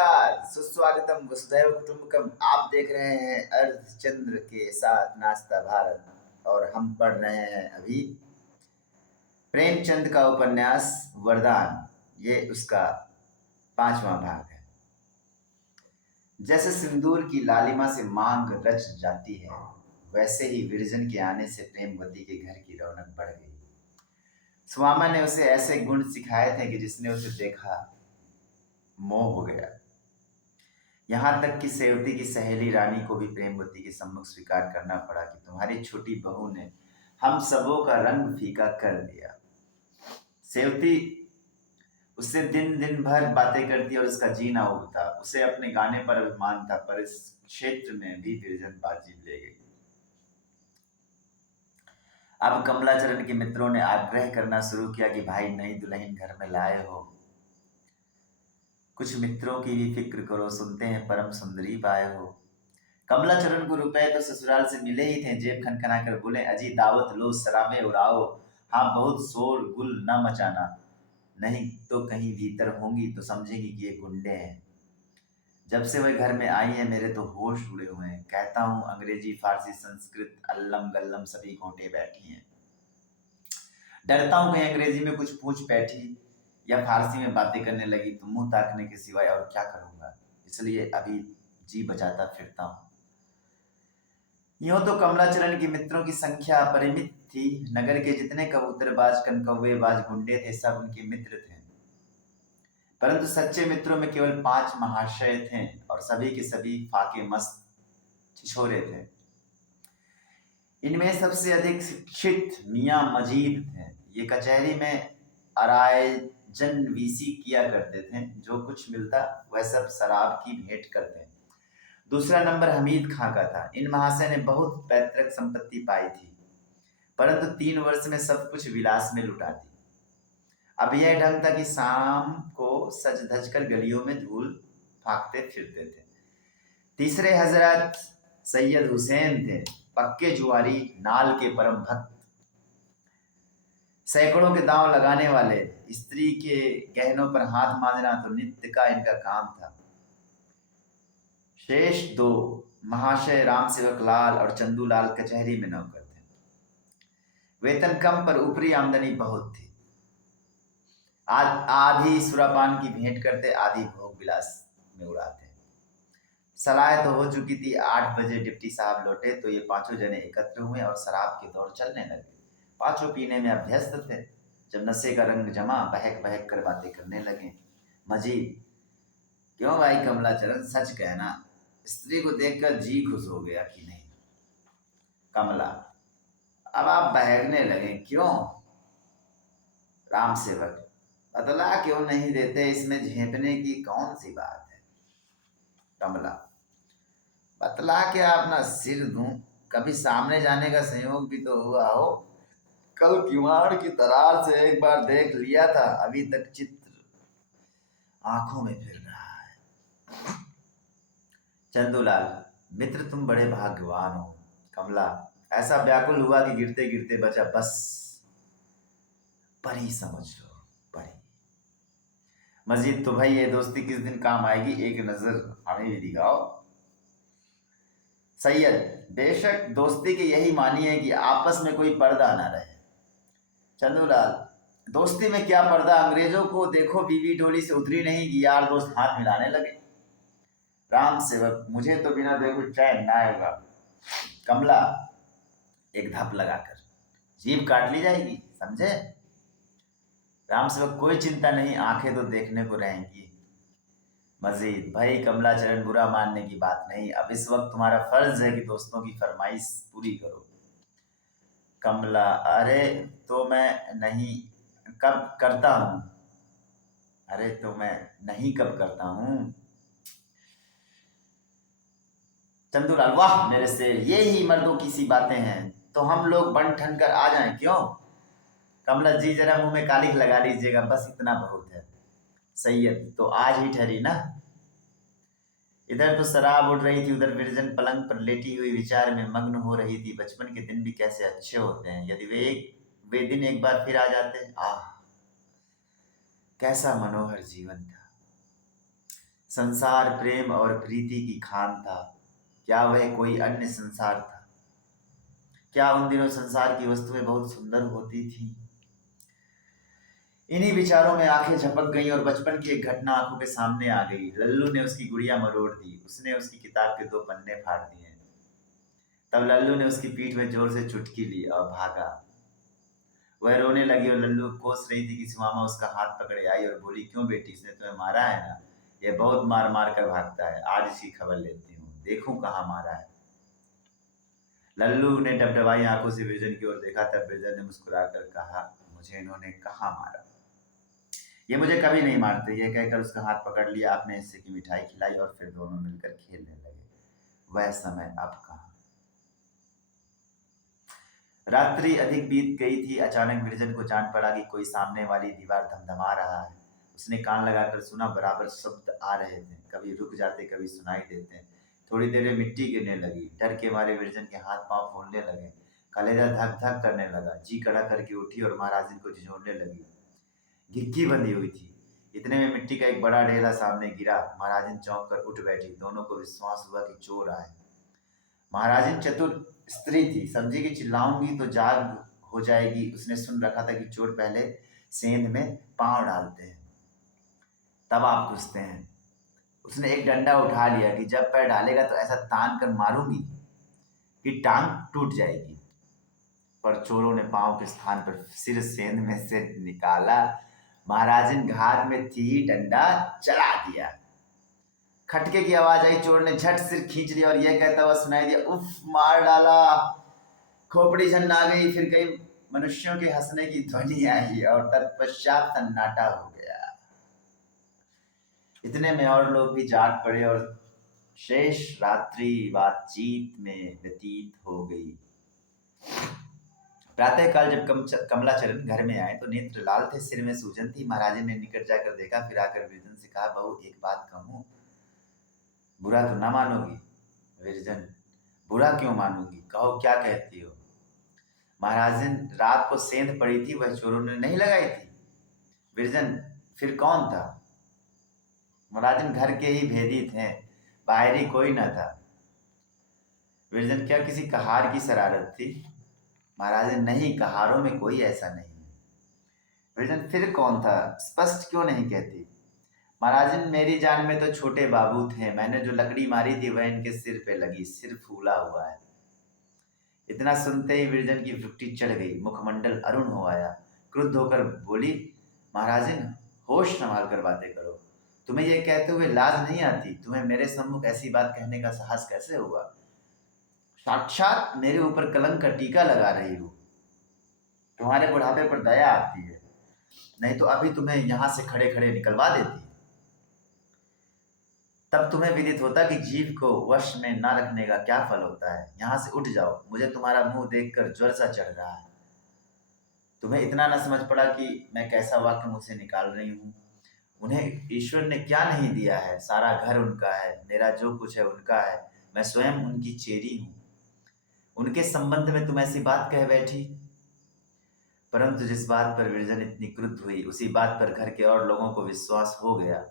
नमस्कार, सुस्वागतम वसुधैव कुटुंबकम। आप देख रहे हैं अर्धचंद्र के साथ नाश्ता भारत और हम पढ़ रहे हैं अभी प्रेमचंद का उपन्यास वरदान। ये उसका 5वां भाग है। जैसे सिंदूर की लालिमा से मांग रच जाती है, वैसे ही विरजन के आने से प्रेमवती के घर की रौनक बढ़ गई। सुमामा ने उसे ऐसे गुण सिखाए थे कि जिसने उसे देखा मोह हो गया। यहाँ तक कि सेवती की सहेली रानी को भी प्रेमवती के सम्मुख स्वीकार करना पड़ा कि तुम्हारी छोटी बहू ने हम सबों का रंग फीका कर दिया। सेवती उससे दिन दिन भर बातें करती और उसका जीना उगता। उसे अपने गाने पर अभिमान था, पर इस क्षेत्र में भी विरजन बाजी ले गई। अब कमलाचरण के मित्रों ने आग्रह करना शुरू किया कि भाई नई दुल्हन घर में लाए हो, कुछ मित्रों की भी फिक्र करो, सुनते हैं परम सुंदरी पाए हो। कमलाचरण को रुपए तो ससुराल से मिले ही थे। जेब खनखना कर बोले, अजी दावत लो, शराबे उड़ाओ, हाँ बहुत शोर गुल न मचाना, नहीं तो कहीं भीतर होंगी तो समझेंगी कि ये गुंडे हैं। जब से वह घर में आई है मेरे तो होश उड़े हुए हैं। कहता हूँ अंग्रेजी फारसी संस्कृत अल्लम गल्लम सभी घोंटे बैठी हैं। डरता हूँ कहीं अंग्रेजी में कुछ पूछ बैठी या फारसी में बातें करने लगी तो मुंह ताकने के सिवाय और क्या करूंगा, इसलिए अभी जी बचाता फिरता हूँ। यूं तो कमलाचरण के मित्रों की संख्या अपरिमित थी। नगर के जितने कबूतरबाज कनकौवेबाज गुंडे थे सब उनके मित्र थे, परंतु सच्चे मित्रों में केवल 5 महाशय थे और सभी के सभी फाके मस्त छिछोरे थे। इनमें सबसे अधिक शिक्षित मियां मजीद थे। ये कचहरी में अरायजन वीसी किया करते थे। जो कुछ मिलता वह सब शराब की भेंट करते। दूसरा नंबर हमीद खां का था। इन महाशय ने बहुत पैतृक संपत्ति पाई थी, परंतु 3 वर्ष में सब कुछ विलास में लुटा दी। अब यह ढंग था कि शाम को सज धज कर गलियों में धूल फाकते फिरते थे। तीसरे हजरत सैयद हुसैन थे, पक्के जुआरी, नाल के परम भक्त, सैकड़ों के दांव लगाने वाले। स्त्री के गहनों पर हाथ मांजना तो नित्य का इनका काम था। शेष 2 महाशय राम सेवक लाल और चंदू लाल कचहरी में नौकर थे। वेतन कम पर ऊपरी आमदनी बहुत थी। आधी सुरापान की भेंट करते, आधी भोग विलास में उड़ाते। सलाह तो हो चुकी थी। 8 बजे डिप्टी साहब लौटे तो ये 5 जने एकत्र हुए और शराब के दौर चलने लगे। 5 पीने में अभ्यस्त थे। जब नशे का रंग जमा, बहक बहक कर बातें करने लगे। मजीद, क्यों भाई कमलाचरण, सच कहना, स्त्री को देखकर जी खुश हो गया कि नहीं? कमला, अब आप बहकने लगे क्यों? राम सेवक, बतला क्यों नहीं देते, इसमें झेपने की कौन सी बात है? कमला, बतला के अपना सिर दूं, कभी सामने जाने का संयोग भी तो हुआ हो। कल किवाड़ की दरार से एक बार देख लिया था, अभी तक चित्र आंखों में फिर रहा है। चंदूलाल, मित्र तुम बड़े भाग्यवान हो। कमला, ऐसा व्याकुल हुआ कि गिरते गिरते बचा, बस परी समझ लो, परी। मजीद, तो भाई ये दोस्ती किस दिन काम आएगी, एक नजर हमें भी दिखाओ। सैयद, बेशक दोस्ती की यही मानी है कि आपस में कोई पर्दा ना रहे। चंदूलाल, दोस्ती में क्या पर्दा, अंग्रेजों को देखो बीवी डोली से उतरी नहीं कि यार दोस्त हाथ मिलाने लगे। राम सेवक, मुझे तो बिना देखो चैन ना आएगा। कमला, एक धप लगाकर जीभ काट ली जाएगी, समझे? राम सेवक, कोई चिंता नहीं, आंखें तो देखने को रहेंगी। मजीद, भाई कमलाचरण, बुरा मानने की बात नहीं, अब इस वक्त तुम्हारा फर्ज है कि दोस्तों की फरमाइश पूरी करो। कमला, अरे तो मैं नहीं कब करता हूं, अरे तो मैं नहीं कब करता हूं। चंदूलाल, वाह मेरे शेर, ये ही मर्दों की सी बातें हैं, तो हम लोग बन ठन कर आ जाएं क्यों? कमला जी, जरा मुंह में कालिख लगा लीजिएगा, बस इतना बहुत है। सैयद, तो आज ही ठहरी ना? इधर तो शराब उड़ रही थी, उधर विरजन पलंग पर लेटी हुई विचार में मग्न हो रही थी। बचपन के दिन भी कैसे अच्छे होते हैं, यदि वे दिन एक बार फिर आ जाते। आह, कैसा मनोहर जीवन था। संसार प्रेम और प्रीति की खान था, क्या वह कोई अन्य संसार था? क्या उन दिनों संसार की वस्तुएं बहुत सुंदर होती थी? इन्हीं विचारों में आंखें झपक गईं और बचपन की एक घटना आंखों के सामने आ गई। लल्लू ने उसकी गुड़िया मरोड़ दी, उसने उसकी किताब के 2 पन्ने फाड़ दिए। तब लल्लू ने उसकी पीठ में जोर से चुटकी ली और भागा। वह रोने लगी और लल्लू कोस रही थी कि सुमामा उसका हाथ पकड़े आई और बोली, क्यों बेटी, इसने तुम्हें मारा है ना? यह बहुत मार मार कर भागता है, आज इसकी खबर लेती हूँ, देखूं कहाँ मारा है। लल्लू ने डबडबाई आंखों से बिरजन की ओर देखा। तब बिरजन ने मुस्कुराकर कहा, मुझे इन्होंने कहाँ मारा? ये मुझे कभी नहीं मारते। यह कहकर उसका हाथ पकड़ लिया, आपने हिस्से की मिठाई खिलाई और फिर दोनों मिलकर खेलने लगे। वह समय अब कहाँ। रात्रि अधिक बीत गई थी। अचानक बिरजन को जान पड़ा कि कोई सामने वाली दीवार धमधमा रहा है। उसने कान लगाकर सुना, बराबर शब्द आ रहे थे, कभी रुक जाते, कभी सुनाई देते। थोड़ी देर में मिट्टी गिरने लगी। डर के मारे बिरजन के हाथ पांव फूलने लगे, कलेजा धक धक करने लगा। जी कड़ा करके उठी और महाराजिन को झिझोड़ने लगी। घिक्की बंधी हुई थी। इतने में मिट्टी का एक बड़ा ढेला सामने गिरा। महाराजिन चौंक कर उठ बैठी। दोनों को विश्वास हुआ कि चोर आए। महाराजिन चतुर स्त्री थी, समझी कि चिल्लाऊंगी तो जाग हो जाएगी। उसने सुन रखा था कि चोर पहले सेंध में पांव डालते हैं, तब आप घुसते हैं। उसने एक डंडा उठा लिया कि जब पैर डालेगा तो ऐसा तान कर मारूंगी कि टांग टूट जाएगी। पर चोरों ने पांव के स्थान पर सिर सेंध में से निकाला। महाराजिन घात में थी, डंडा चला दिया। खटके की आवाज आई। चोर ने झट सिर खींच लिया और यह कहता हुआ सुनाई दिया, उफ, मार डाला। खोपड़ी झन्ना गई। फिर कई मनुष्यों के हंसने की ध्वनि आई और तत्पश्चात सन्नाटा हो गया। इतने में और लोग भी जाग पड़े और शेष रात्रि बातचीत में व्यतीत हो गई। प्रातःकाल जब कमलाचरण घर में आए तो नेत्र लाल थे, सिर में सूजन थी। महाराज ने निकट जाकर देखा, फिर आकर विरजन से कहा, बहू एक बात कहूं, बुरा तो ना मानोगी? विरजन, बुरा क्यों मानूंगी, कहो क्या कहती हो? महाराजन, रात को सेंध पड़ी थी, वह चोरों ने नहीं लगाई थी। विरजन, फिर कौन था? महाराजन, घर के ही भेदी थे, बाहरी कोई न था। विरजन, क्या किसी कहार की शरारत थी? महाराजन, नहीं, कहारों में कोई ऐसा नहीं है। विरजन, फिर कौन था, स्पष्ट क्यों नहीं कहती? महाराजन, मेरी जान में तो छोटे बाबू थे, मैंने जो लकड़ी मारी थी वह इनके सिर पे लगी, सिर फूला हुआ है। इतना सुनते ही विरजन की भ्रुकुटी चढ़ गई, मुखमंडल अरुण हो आया। क्रुद्ध होकर बोली, महाराजन, होश संभाल कर बातें करो। तुम्हें यह कहते हुए लाज नहीं आती? तुम्हें मेरे सम्मुख ऐसी बात कहने का साहस कैसे हुआ? साक्षात मेरे ऊपर कलंक का टीका लगा रही हो। तुम्हारे बुढ़ापे पर दया आती है, नहीं तो अभी तुम्हें यहां से खड़े खड़े निकलवा देती। तब तुम्हें विदित होता कि जीव को वश में न रखने का क्या फल होता है। यहां से उठ जाओ, मुझे तुम्हारा मुंह देखकर ज्वर सा चढ़ रहा है। तुम्हें इतना न समझ पड़ा कि मैं कैसा वाक्य मुंह से निकाल रही हूँ? उन्हें ईश्वर ने क्या नहीं दिया है? सारा घर उनका है, मेरा जो कुछ है उनका है, मैं स्वयं उनकी चेरी हूँ। उनके संबंध में तुम ऐसी बात कह बैठी। परंतु जिस बात पर विरजन इतनी क्रुद्ध हुई, उसी बात पर घर के और लोगों को विश्वास हो गया।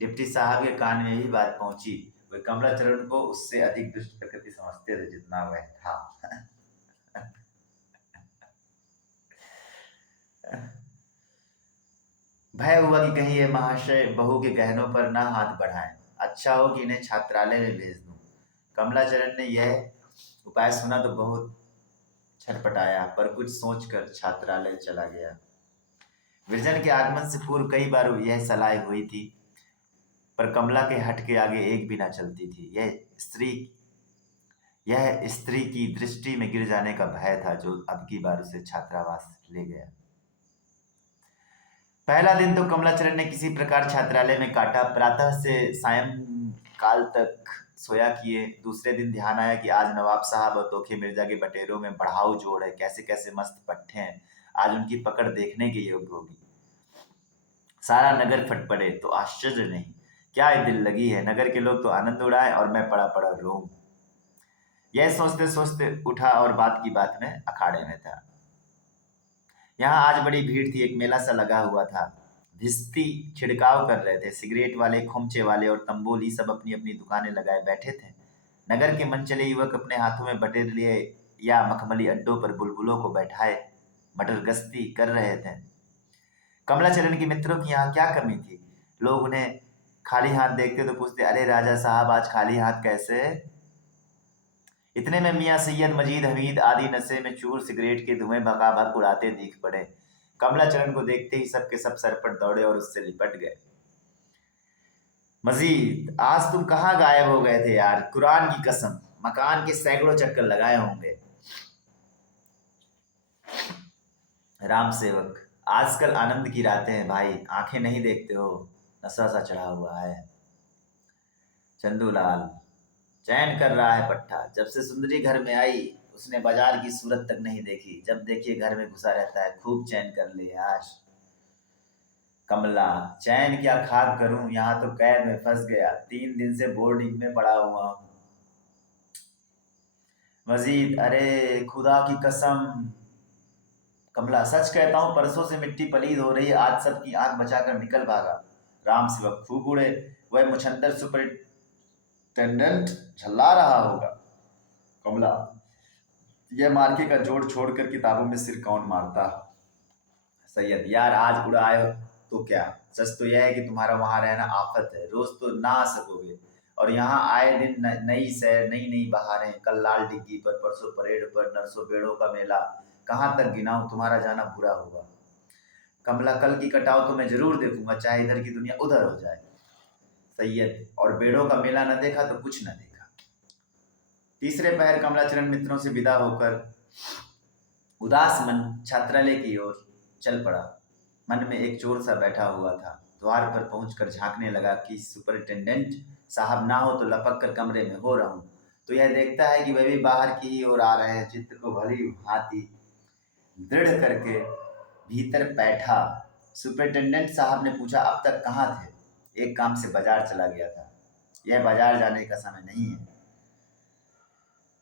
डिप्टी साहब के कान में यही बात पहुंची। वे कमलाचरण को उससे अधिक दुष्ट प्रकृति समझते थे जितना वह था। भय हुआ कि कहीं ये महाशय बहू के गहनों पर ना हाथ बढ़ाएं। अच्छा हो कि इन्हें छात्रालय में भेज दूं। कमलाचरण ने यह उपाय सुना तो बहुत छटपटाया, पर कुछ सोचकर छात्रालय चला गया। विरजन के आगमन से पूर्व कई बार यह सलाह हुई थी, पर कमला के हट के आगे एक भी ना चलती थी। यह स्त्री की दृष्टि में गिर जाने का भय था जो अब की बार उसे छात्रावास ले गया। पहला दिन तो कमलाचरण ने किसी प्रकार छात्रालय में काटा। प्रातः से सायं काल तक सोया किए। दूसरे दिन ध्यान आया कि आज नवाब साहब और तोखे मिर्जा के बटेरों में बढ़ाऊ जोड़ है, कैसे कैसे मस्त पट्टे हैं, आज उनकी पकड़ देखने के योग्य होगी। सारा नगर फट पड़े तो आश्चर्य नहीं, क्या दिल लगी है। नगर के लोग तो आनंद उड़ाए और मैं पड़ा पड़ा रोऊं। यह सोचते सोचते उठा और बात की बात में अखाड़े में था। यहाँ आज बड़ी भीड़ थी, एक मेला सा लगा हुआ था। भिस्ती छिड़काव कर रहे थे। सिगरेट वाले, खोमचे वाले और तंबोली सब अपनी अपनी दुकानें लगाए बैठे थे। नगर के मनचले युवक अपने हाथों में बटेर लिए या मखमली अड्डों पर बुलबुलों को बैठाए मटर गश्ती कर रहे थे। कमलाचरण के मित्रों की यहाँ क्या कमी थी? लोग उन्हें खाली हाथ देखते तो पूछते, अरे राजा साहब आज खाली हाथ कैसे? इतने में मियाँ सैयद, मजीद, हमीद आदि नशे में चूर सिगरेट के धुएं भकाभक उड़ाते दिख पड़े। कमलाचरण को देखते ही सब के सब सरपट दौड़े और उससे लिपट गए। मजीद, आज तुम कहाँ गायब हो गए थे यार? कुरान की कसम, मकान के सैकड़ों चक्कर लगाए होंगे। राम सेवक, आजकल आनंद की रातें हैं भाई, आंखें नहीं देखते हो, नशा सा चढ़ा हुआ है। चंदूलाल, चैन कर रहा है पट्टा। जब से सुंदरी घर में आई उसने बाजार की सूरत तक नहीं देखी। जब देखिए घर में घुसा रहता है, खूब चैन कर ले यार। कमला, चैन क्या खाक करूं, यहाँ तो कैद में फंस गया। 3 दिन से बोर्डिंग में पड़ा हुआ हूं। मजीद, अरे खुदा की कसम। कमला, सच कहता हूं परसों से मिट्टी पलीद हो रही है, आज सबकी आंख बचाकर निकल भागा। राम सेवक, खूब उड़े, वह मुछंदर सुपरिटेंडेंट झल्ला रहा होगा। कमला, यह मार्के का जोड़ छोड़कर किताबों में सिर कौन मारता? सैयद, यार आज उड़ा आए हो तो क्या, सच तो यह है कि तुम्हारा वहां रहना आफत है, रोज तो ना आ सकोगे। और यहाँ आए दिन नई सैर, नई नई बहारें। कल लाल डिग्गी पर, परसों परेड पर, नरसों बेड़ों का मेला। कहाँ तक गिनाऊं, तुम्हारा जाना बुरा होगा। कमला, कल की कटाव तो मैं जरूर देखूंगा, चाहे इधर की दुनिया उधर हो जाए। सैयद, और बेड़ों का मेला न देखा तो कुछ न देखा। तीसरे पहर कमलाचरण मित्रों से विदा होकर उदास मन छात्रालय की ओर चल पड़ा। मन में एक चोर सा बैठा हुआ था। द्वार पर पहुंचकर झांकने लगा कि सुपरिटेंडेंट साहब ना हो तो लपक कर कमरे में हो रहा हूं, तो यह देखता है कि वे भी बाहर की ही ओर आ रहे हैं। चित्त को भली भांति दृढ़ करके भीतर बैठा। सुपरिटेंडेंट साहब ने पूछा, अब तक कहाँ थे? एक काम से बाजार चला गया था। यह बाजार जाने का समय नहीं है।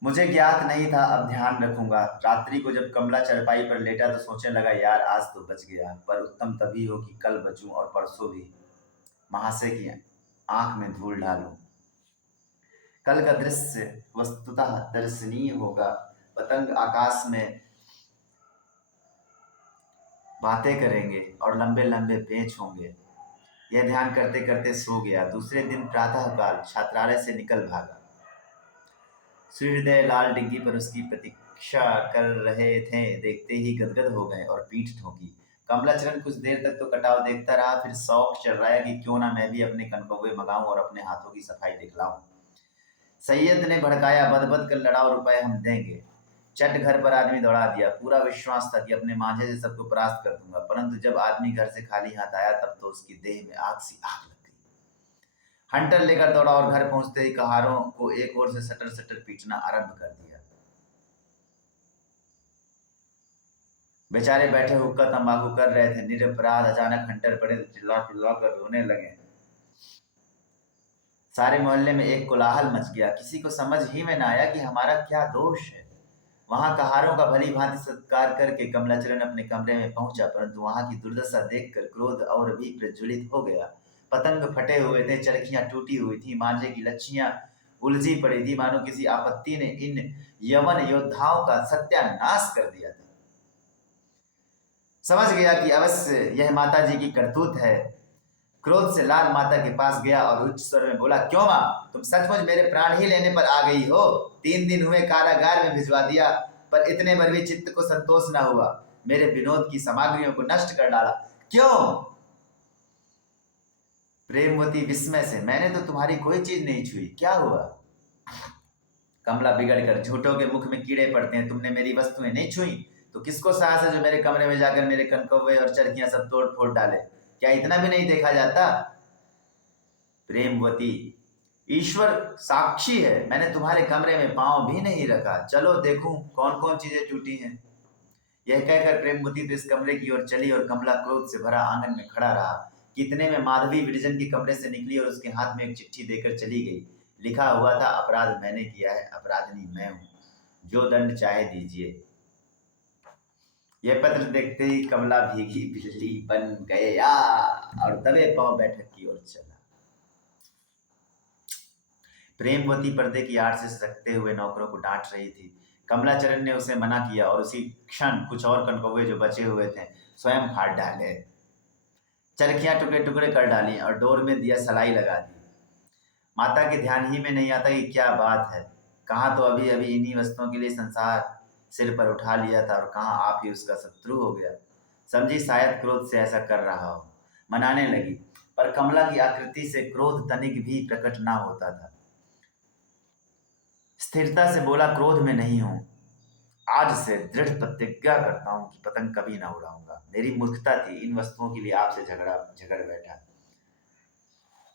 मुझे ज्ञात नहीं था, अब ध्यान रखूंगा। रात्रि को जब कमला चरपाई पर लेटा तो सोचने लगा, यार आज तो बच गया, पर उत्तम तभी हो कि कल बचूं और परसों भी महाशय की आंख में धूल डालूं। कल का दृश्य वस्तुतः दर्शनीय होगा। पतंग आकाश में बातें करेंगे और लंबे लंबे पेच होंगे। यह ध्यान करते करते सो गया। दूसरे दिन प्रातःकाल छात्रालय से निकल भागा। सूर्योदय लाल डिग्गी पर उसकी प्रतीक्षा कर रहे थे। देखते ही गदगद हो गए और पीठ ठोकी। कमलाचरण कुछ देर तक तो कटाव देखता रहा, फिर शौक चढ़ रहा है कि क्यों ना मैं भी अपने कनकौवे मंगाऊं और अपने हाथों की सफाई दिखलाऊं। सैयद ने भड़काया, बद कर लड़ाओ, रुपए हम देंगे। चट घर पर आदमी दौड़ा दिया। पूरा विश्वास था कि अपने मांझे से सबको परास्त कर दूंगा, परंतु जब आदमी घर से खाली हाथ आया तब तो उसकी देह में आग सी आग लग गई। हंटर लेकर दौड़ा और घर पहुंचते ही कहारों को एक ओर से सटर सटर पीटना आरंभ कर दिया। बेचारे बैठे हुक्का तंबाकू कर रहे थे, निरपराध। अचानक हंटर पड़े तो चिल्ला चिल्ला कर रोने लगे। सारे मोहल्ले में एक कोलाहल मच गया। किसी को समझ ही में ना आया कि हमारा क्या दोष है। वहां कहारों का भली भांति सत्कार करके कमलाचरण अपने कमरे में पहुंचा, परंतु वहां की दुर्दशा देखकर क्रोध और भी प्रज्वलित हो गया। पतंग फटे हुए थे, चरखियां टूटी हुई थी, मांझे की लच्छियां उलझी पड़ी थी, मानो किसी आपत्ति ने इन यवन योद्धाओं का सत्यानाश कर दिया था। समझ गया कि अवश्य यह माता जी की करतूत है। क्रोध से लाल माता के पास गया और उच्च स्वर में बोला, क्यों माँ, तुम सचमुच मेरे प्राण ही लेने पर आ गई हो? 3 दिन हुए कारागार में भिजवा दिया, पर इतने पर भी चित्त को संतोष न हुआ। मेरे विनोद की सामग्रियों को नष्ट कर डाला। क्यों? प्रेमवती विस्मय से, मैंने तो तुम्हारी कोई चीज नहीं छुई, क्या हुआ? कमला बिगड़ कर, झूठों के मुख में कीड़े पड़ते हैं। तुमने मेरी वस्तुएं नहीं छुई तो किसको साहस है जो मेरे कमरे में जाकर मेरे कनकौवे और चरखियां सब तोड़ फोड़ डाले? क्या इतना भी नहीं देखा जाता? प्रेमवती, ईश्वर साक्षी है, मैंने तुम्हारे कमरे में पांव भी नहीं रखा। चलो देखूं कौन कौन चीजें टूटी हैं। यह कहकर प्रेमवती तो इस कमरे की ओर चली और कमला क्रोध से भरा आंगन में खड़ा रहा। कितने में माधवी विरजन के कमरे से निकली और उसके हाथ में एक चिट्ठी देकर चली गई। लिखा हुआ था, अपराध मैंने किया है, अपराधनी मैं हूं, जो दंड चाहे दीजिए। यह पत्र देखते ही कमला भीगी बिजली बन गया और दबे पांव बैठक की ओर चला। प्रेमवती पर्दे की आड़ से सरकते हुए नौकरों को डांट रही थी। कमलाचरण ने उसे मना किया और उसी क्षण कुछ और कनकौवे जो बचे हुए थे स्वयं फाड़ डाले, चरखियां टुकड़े टुकड़े कर डाली और डोर में दिया सलाई लगा दी। माता के ध्यान ही में नहीं आता कि क्या बात है, कहाँ तो अभी अभी इन्हीं वस्तुओं के लिए संसार सिर पर उठा लिया था और कहाँ आप ही उसका शत्रु हो गया। समझी शायद क्रोध से ऐसा कर रहा हो, मनाने लगी, पर कमला की आकृति से क्रोध तनिक भी प्रकट ना होता था। स्थिरता से बोला, क्रोध में नहीं हूं, आज से दृढ़ प्रतिज्ञा करता हूं कि पतंग कभी ना उड़ाऊंगा। मेरी मूर्खता थी इन वस्तुओं के लिए आपसे झगड़ बैठा।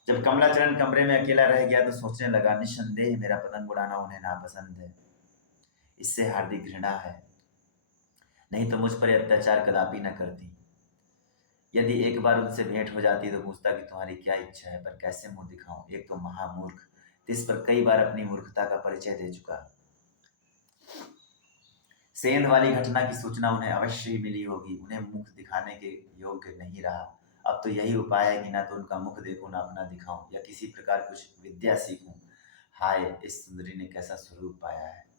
जब कमलाचरण कमरे में अकेला रह गया तो सोचने लगा, निस्संदेह मेरा पतंग उड़ाना उन्हें नापसंद है, इससे हार्दिक घृणा है, नहीं तो मुझ पर यह अत्याचार कदापि न करती। यदि एक बार उनसे भेंट हो जाती तो पूछता कि तुम्हारी क्या इच्छा है, पर कैसे मुंह दिखाऊं, एक तो महामूर्ख, जिस पर कई बार अपनी मूर्खता का परिचय दे चुका। सेंध वाली घटना की सूचना उन्हें अवश्य ही मिली होगी, उन्हें मुख दिखाने के योग्य नहीं रहा। अब तो यही उपाय है कि ना तो उनका मुख देखूं ना अपना दिखाऊं, या किसी प्रकार कुछ विद्या सीखूं। हाय, इस सुंदरी ने कैसा स्वरूप पाया है।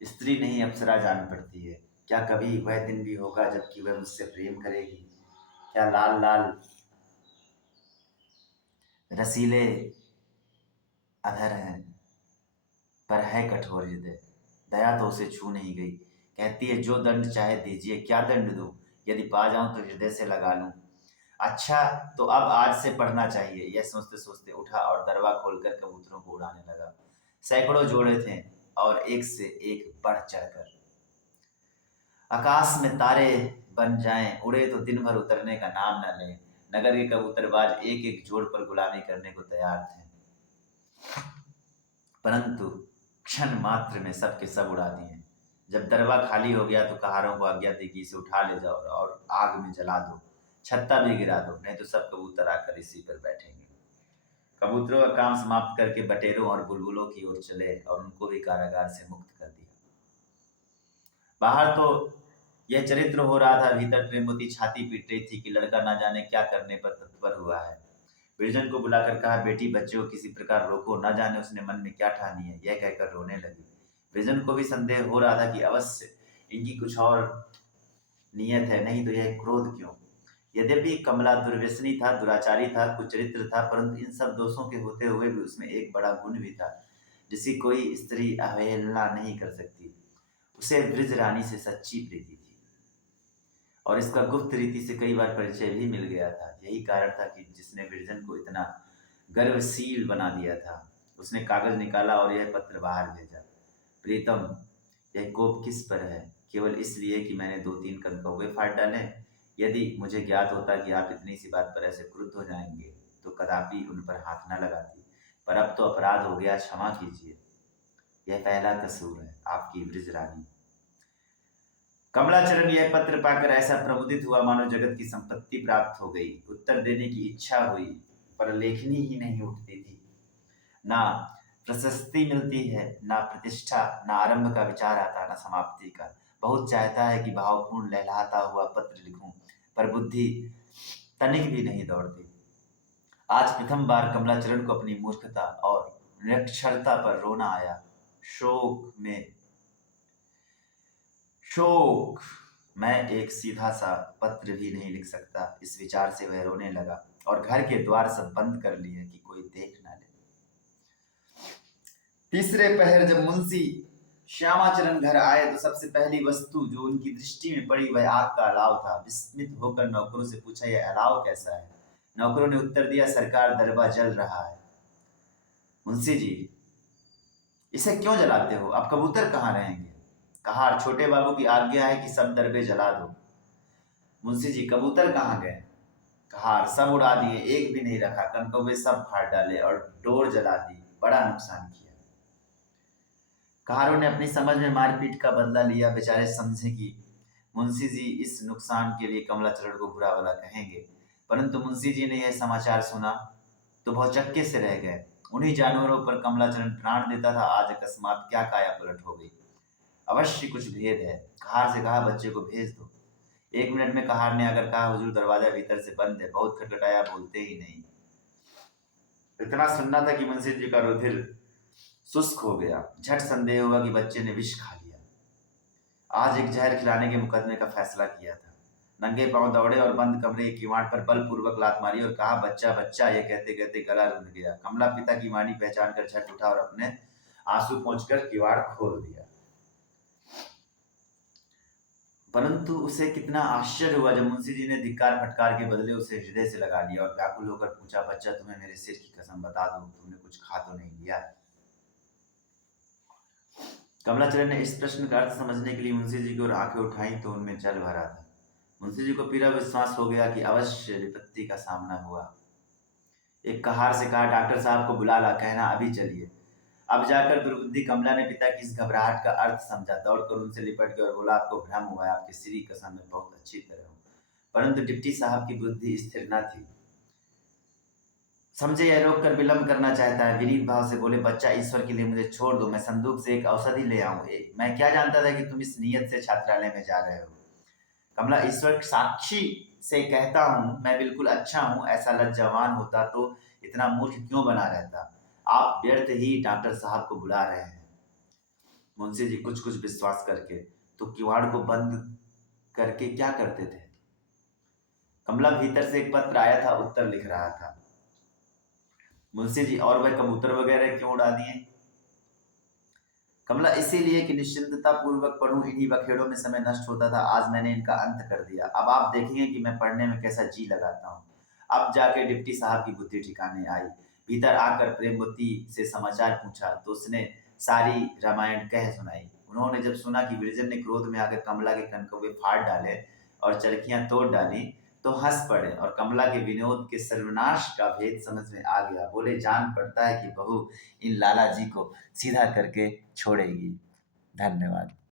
स्त्री नहीं अप्सरा जान पड़ती है। क्या कभी वह दिन भी होगा जबकि वह मुझसे प्रेम करेगी? क्या लाल लाल रसीले अधर हैं, पर है कठोर हृदय। दया तो उसे छू नहीं गई। कहती है, जो दंड चाहे दीजिए, क्या दंड दूं? यदि पा जाऊं तो हृदय से लगा लूं। अच्छा, तो अब आज से पढ़ना चाहिए। यह सोचते सोचते उठा और दरवा खोलकर कबूतरों को उड़ाने लगा। सैकड़ों जोड़े थे और एक से एक बढ़ चढ़कर। आकाश में तारे बन जाएं, उड़े तो दिन भर उतरने का नाम न लें। नगर के कबूतरबाज एक एक जोड़ पर गुलामी करने को तैयार थे, परंतु क्षण मात्र में सबके सब उड़ा दिए। जब दरवा खाली हो गया तो कहारों को आज्ञा दी कि इसे उठा ले जाओ और आग में जला दो, छत्ता भी गिरा दो, नहीं तो सब कबूतर आकर इसी पर बैठेंगे। कबूतरों का काम समाप्त करके बटेरों और बुलबुलों की ओर चले और उनको भी कारागार से मुक्त कर दिया। बाहर तो यह चरित्र हो रहा था, भीतर प्रेमवती छाती पीट रही थी कि लड़का ना जाने क्या करने पर तत्पर हुआ है। बिरजन को बुलाकर कहा, बेटी बच्चे को किसी प्रकार रोको, न जाने उसने मन में क्या ठानी है। यह कहकर रोने लगी। बिरजन को भी संदेह हो रहा था कि अवश्य इनकी कुछ और नियत है, नहीं तो यह क्रोध क्यों। यद्यपि कमला दुर्व्यसनी था, दुराचारी था, कुचरित्र था, परंतु इन सब दोषों के होते हुए भी उसमें एक बड़ा गुण भी था जिसकी कोई स्त्री अवहेलना नहीं कर सकती। उसे ब्रज रानी से सच्ची प्रीति थी और इसका गुप्त रीति से कई बार परिचय भी मिल गया था। यही कारण था कि जिसने बिरजन को इतना गर्वशील बना दिया था। उसने कागज निकाला और यह पत्र बाहर भेजा। प्रीतम, यह कोप किस पर है? केवल इसलिए कि मैंने 2-3 कनकौवे फाड़ डाले। यदि मुझे ज्ञात होता कि आप इतनी सी बात पर ऐसे क्रुद्ध हो जाएंगे तो कदापि उन पर हाथ न लगाती, पर अब तो अपराध हो गया, क्षमा कीजिए। यह पहला कसूर है, आपकी ब्रज रानी। कमलाचरण यह पत्र पाकर ऐसा प्रमुदित हुआ मानो जगत की संपत्ति प्राप्त हो गई। उत्तर देने की इच्छा हुई, पर लेखनी ही नहीं उठती थी। ना प्रशस्ति मिलती है, ना प्रतिष्ठा, ना आरंभ का विचार आता, ना समाप्ति का। बहुत चाहता है कि भावपूर्ण लहलहाता हुआ पत्र लिखूं, पर बुद्धि तनिक भी नहीं दौड़ती। आज प्रथम बार कमलाचरण को अपनी मूर्खता और निरक्षरता पर रोना आया। शोक, मैं एक सीधा सा पत्र भी नहीं लिख सकता, इस विचार से वह रोने लगा और घर के द्वार सब बंद कर लिए कि कोई देख ना ले। तीसरे पहर जब मुंशी श्यामाचरण घर आए तो सबसे पहली वस्तु जो उनकी दृष्टि में पड़ी वह आग का अलाव था। विस्मित होकर नौकरों से पूछा, यह अलाव कैसा है? नौकरों ने उत्तर दिया, सरकार, दरबा जल रहा है। मुंशी जी, इसे क्यों जलाते हो? अब कबूतर कहाँ रहेंगे? कहार, छोटे बाबू की आज्ञा है कि सब दरबे जला दो। मुंशी जी, कबूतर कहाँ गए? कहार, सब उड़ा दिए, एक भी नहीं रखा, कनकौवे सब फाड़ डाले और डोर जला दी, बड़ा नुकसान किया। कहारों ने अपनी समझ में मारपीट का बदला लिया। बेचारे समझे कि मुंशी जी इस नुकसान के लिए कमलाचरण को बुरा भला कहेंगे, परंतु मुंशी जी ने यह समाचार सुना तो भौचक्के से रह गए। उन्हीं जानवरों पर कमलाचरण प्राण देता था, आज अकस्मात क्या काया पलट हो गई। अवश्य कुछ भेद है। कहार से कहा, बच्चे को भेज दो। 1 मिनट में कहार ने आकर कहा, हुजूर दरवाजा भीतर से बंद है, बहुत खटखटाया, बोलते ही नहीं। इतना सुनना था कि मुंशी जी का रुधिर शुष्क हो गया। झट संदेह हुआ कि बच्चे ने विष खा लिया। आज एक जहर खिलाने के मुकदमे का फैसला किया था। नंगे पांव दौड़े और बंद कमरे के किवाड़ पर बलपूर्वक लात मारी और कहा, बच्चा बच्चा। ये कहते कहते गला रुंध गया। कमला पिता की वाणी पहचान कर झट उठा और अपने आंसू पोंछकर किवाड़ खोल दिया। परंतु उसे कितना आश्चर्य हुआ जब मुंशी जी ने धिक्कार फटकार के बदले उसे हृदय से लगा लिया और व्याकुल होकर पूछा, बच्चा, तुम्हें मेरे सिर की कसम बता दो, तुमने कुछ खा तो नहीं लिया? कमलाचरण ने इस प्रश्न का अर्थ समझने के लिए मुंशी जी की ओर आंखें उठाई तो उनमें जल भरा था। मुंशी जी को पीरा विश्वास हो गया कि अवश्य विपत्ति का सामना हुआ। एक कहार से कहा, डॉक्टर साहब को बुला ला, कहना अभी चलिए। अब जाकर दुर्बुद्धि कमला ने पिता की इस घबराहट का अर्थ समझा। दौड़कर उनसे लिपट गया और बोला, आपको भ्रम हुआ है, आपकी श्री की कसम मैं बहुत अच्छी तरह हूं। परंतु डिप्टी साहब की बुद्धि स्थिर न थी। समझे यह रोक कर विलंब करना चाहता है। विनीत भाव से बोले, बच्चा, ईश्वर के लिए मुझे छोड़ दो, मैं संदूक से एक औषधि ले आऊं। मैं क्या जानता था कि तुम इस नीयत से छात्रालय में जा रहे हो। कमला, ईश्वर साक्षी से कहता हूं, मैं बिल्कुल अच्छा हूं। ऐसा लज्जावान होता तो इतना मूर्ख क्यों बना रहता। आप व्यर्थ ही डॉक्टर साहब को बुला रहे हैं। मुंशी जी कुछ कुछ विश्वास करके तो किवाड़ को बंद करके क्या करते थे। कमला भीतर से एक पत्र आया था, उत्तर लिख रहा था। मुंशी जी, और वह कबूतर वगैरह क्यों उड़ा दिए? कमला, इसीलिए कि निश्चिंतता पूर्वक पढ़ूं। इन्हीं बखेड़ों में समय नष्ट होता था। आज मैंने इनका अंत कर दिया। अब आप देखेंगे कि मैं पढ़ने में कैसा जी लगाता हूँ। अब जाके डिप्टी साहब की बुद्धि ठिकाने आई। भीतर आकर प्रेमवती से समाचार पूछा तो उसने सारी रामायण कह सुनाई। उन्होंने जब सुना कि विरजन ने क्रोध में आकर कमला के कनकौवे फाड़ डाले और चरखियां तोड़ डाली तो हंस पड़े और कमला के विनोद के सर्वनाश का भेद समझ में आ गया। बोले, जान पड़ता है कि बहू इन लाला जी को सीधा करके छोड़ेगी। धन्यवाद।